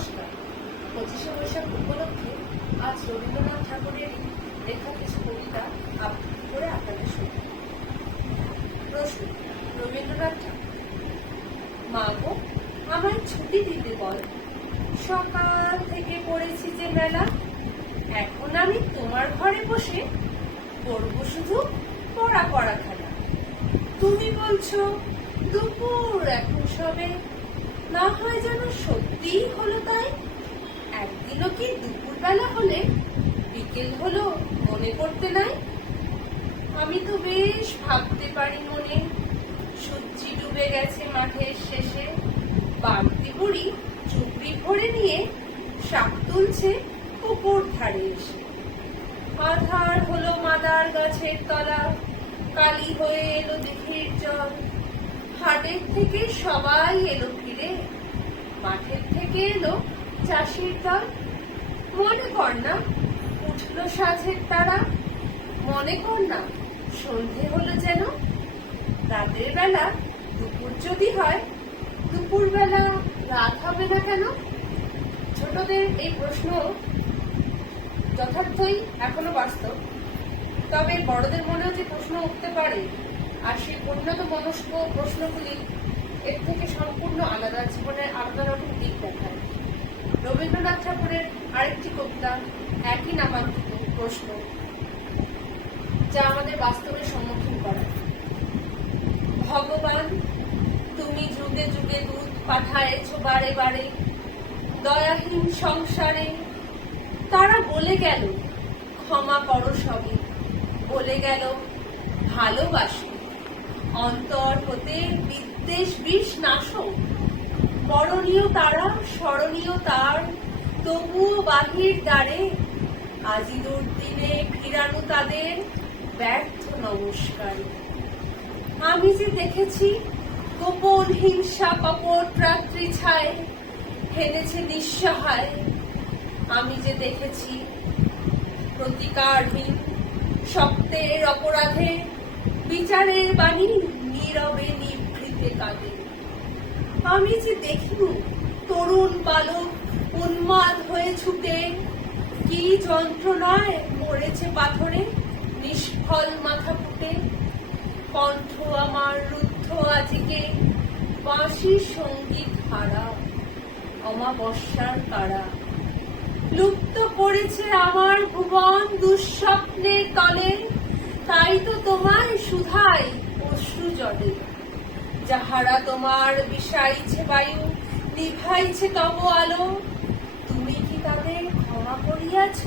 নমস্কার। 25শে বৈশাখ উপলক্ষে আজ রবীন্দ্রনাথ ঠাকুরের লেখা কিছু কবিতা আবৃত্তি করে আপনাদের শোনাব। প্রশ্ন: রবীন্দ্রনাথ ঠাকুর। মা গো, আমায় ছুটি দিতে বল, সকাল থেকে পড়েছি যে মেলা। এখন আমি তোমার ঘরে বসে করব শুধু পড়া পড়া খেলা। তুমি বলছো দুপুর এখন সবে, না হয় যেন সত্যিই হলো তাই। একদিনও কি দুপুর বেলা হলে বিকেল হলো মনে করতে নাই? আমি তো বেশ ভাবতে পারি মনে, সূর্যি ডুবে গেছে মাঠের শেষে। বাড়তি বুড়ি চুপড়ি ভরে নিয়ে শাক তুলছে পুকুর ধারে এসে। আধার হলো মাদার গাছের তলা, কালি হয়ে এলো দিঘির জল। হাটের থেকে সবাই এলো ফিরে, মাঠের থেকে এলো চাষির দল। মনে কর না উঠলো সাঁঝের তারা, মনে কর না সন্ধে হলো যেন। রাতের বেলা দুপুর যদি হয়, দুপুর বেলা রাত হবে না কেন? ছোটদের এই প্রশ্ন যথার্থই এখনো বাস্তব, তবে বড়দের মনেও যে প্রশ্ন উঠতে পারে, আর সেই উন্নত মনস্ক প্রশ্নগুলি এর থেকে সম্পূর্ণ আলাদা, জীবনের আলাদা রকম দিক দেখায়। রবীন্দ্রনাথ ঠাকুরের আরেকটি কবিতা একই নামাঙ্কিত প্রশ্ন, যা আমাদের বাস্তবের সম্মুখীন করে। ভগবান, তুমি যুগে যুগে দুধ পাঠায়েছ বারে বারে দয়াহীন সংসারে। তারা বলে গেল ক্ষমা করো সবে, বলে গেল ভালোবাসো, অন্তর হতে বিদ্বেষ বিষ নাশো। বরণীয় তারা স্মরণীয় তার, তবুও বাহির দ্বারে আজি দুর্দিনে ফিরানো তাদের ব্যর্থ নমস্কার। আমি যে দেখেছি গোপন হিংসা কপট রাত্রি ছায় হেনেছে নিঃসহায়। আমি যে দেখেছি প্রতিকারহীন শক্তের অপরাধে বিচারের বাণী নীরবে নিভৃতে কাঁদে। আমি যে দেখিনু তরুণ বালক উন্মাদ হয়ে ছুটে, কি যন্ত্রণায় মরেছে পাথরে নিষ্ফল মাথা ফুটে। কণ্ঠ আমার রুদ্ধ আজিকে বাঁশির সঙ্গীত হারা, অমাবস্যার কারা। লুপ্ত করেছে আমার ভুবন দুঃস্বপ্নের তলে, তাই তো তোমায় শুধাই অশ্রু জলে। যাহারা তোমার বিষাইছে বায়ু, নিভাইছে তব আলো, তুমি কি তাদের ক্ষমা করিয়াছ?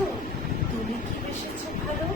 তুমি কি বেসেছ ভালো?